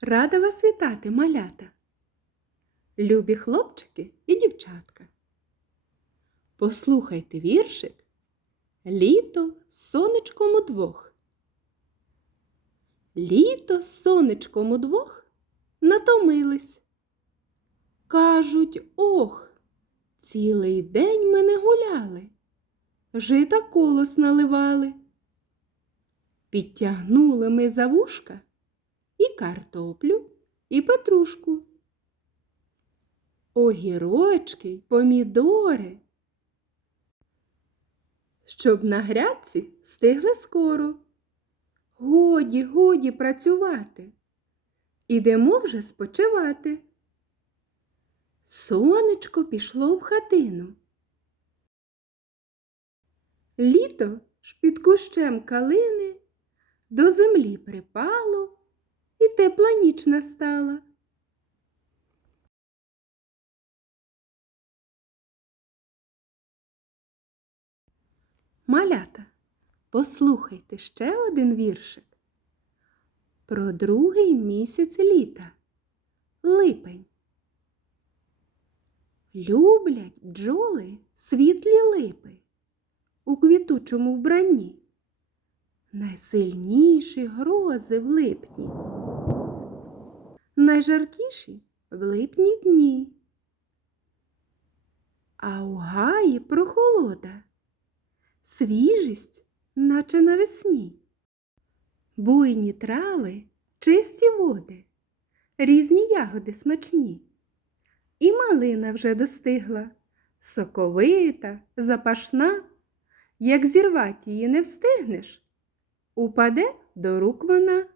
Рада вас вітати, малята, любі хлопчики і дівчатка. Послухайте віршик Літо з сонечком удвох. Літо з сонечком удвох натомились. Кажуть, ох, цілий день ми не гуляли, жита колос наливали. Підтягнули ми за вушка картоплю, і петрушку. Огірочки помідори. Щоб на грядці стигли скоро. Годі, годі працювати. Ідемо вже спочивати. Сонечко пішло в хатину. Літо ж під кущем калини до землі припало тепла ніч настала. Малята, послухайте ще один віршик про другий місяць літа липень. Люблять бджоли світлі липи у квітучому вбранні. Найсильніші грози в липні, найжаркіші в липні дні. А у гаї прохолода, свіжість, наче навесні. Буйні трави, чисті води, різні ягоди смачні. І малина вже достигла, соковита, запашна. Як зірвать її не встигнеш, упаде до рук вона.